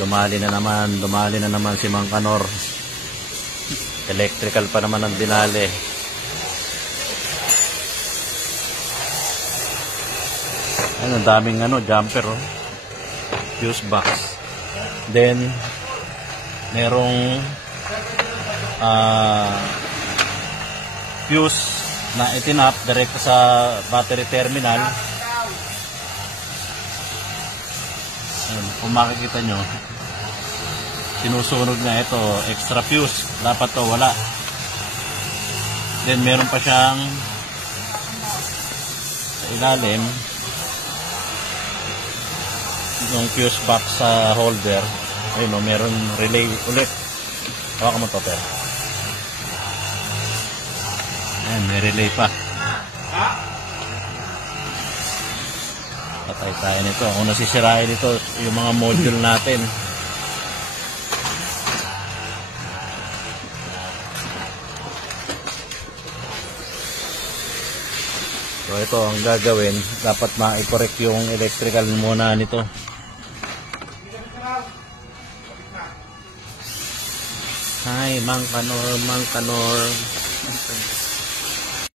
Dumali na naman si Mang Kanor. Electrical pa naman ang dinali. Ayun, ang daming jumper, oh. Fuse box. Then merong fuse na itinap direkta sa battery terminal. Ayun, kung makikita nyo, sinusunog na ito, extra fuse. Dapat to wala. Then meron pa siyang sa ilalim yung fuse box sa holder. Ayun, meron relay ulit. Hawakan mo to, pero ayan, may relay pa. Patay tayo nito. Kung nasisirain ito yung mga module natin. So ito ang gagawin, dapat ma-correct yung electrical muna nito. Hi, Mang Kanor.